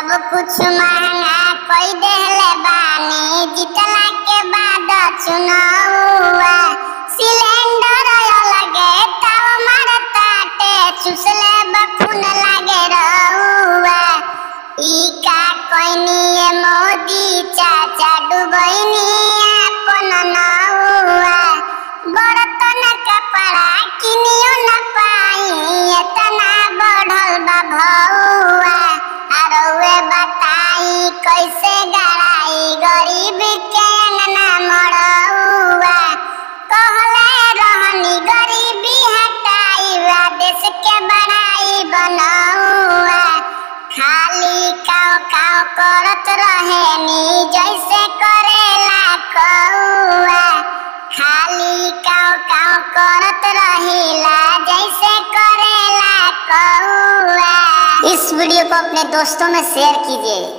सब कुछ महंगा कोई देहले बानी, जितला के बाद चुनावा सिलेंडर लगे तब मरताटे, चुसले बखून लागे रहुआ। ई का कोइनी मोदी चाचा डुबैनी अपन नहुआ, बर्तन कपड़ा किनियो न पाई इतना बढ़ल बा भौआ। अरुए बताई कैसे गड़ाई गरीब के अंगना मरहुआ, कहले रहनी गरीबी हटाई देश के बड़ाई बनहुआ। खाली काव काव करत रहेनी जैसे करेला कौआ, खाली काव काव करत रहेला जैसे करेला कौआ। इस वीडियो को अपने दोस्तों में शेयर कीजिए।